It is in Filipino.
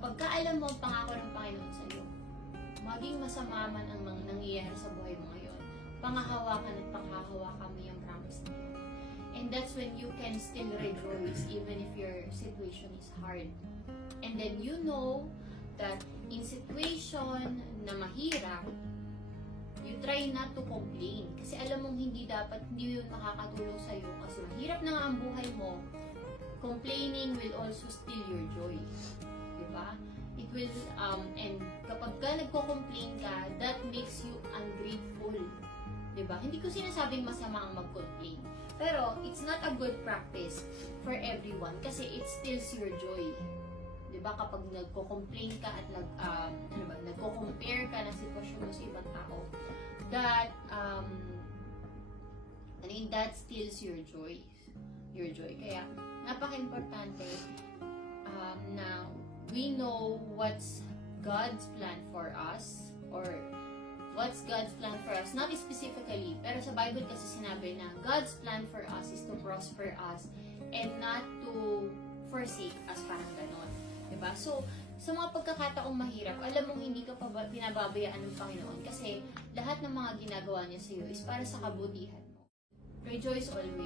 kapag ka alam mo ang pangako ng Panginoon sa iyo, maging masama man ang mga nangyayari sa buhay mo ngayon, pangahawakan at panghahawakan mo yung promise niya. And that's when you can still rejoice even if your situation is hard. And then you know that in situation na mahirap, you try not to complain. Kasi alam mong hindi yun makakatulong sa'yo. Kasi mahirap na nga ang buhay mo, complaining will also steal your joy. Diba? It will, and kapag ka nagko-complain ka, that makes you ungrateful. Diba? Hindi ko sinasabing masama ang mag-complain. Pero, it's not a good practice for everyone kasi it steals your joy. Diba? Kapag nagko-complain ka at nagko-compare ka ng sitwasyon mo sa ibang tao, that steals your joy. Kaya, napaka-importante na we know what's God's plan for us, or what's God's plan for us, not specifically, pero sa Bible kasi sinabi na God's plan for us is to prosper us and not to forsake us, parang ganon. Diba? So, sa mga pagkakataong mahirap, alam mong hindi ka pa pinababayaan ng Panginoon kasi lahat ng mga ginagawa niya sa iyo is para sa kabutihan mo. Rejoice always.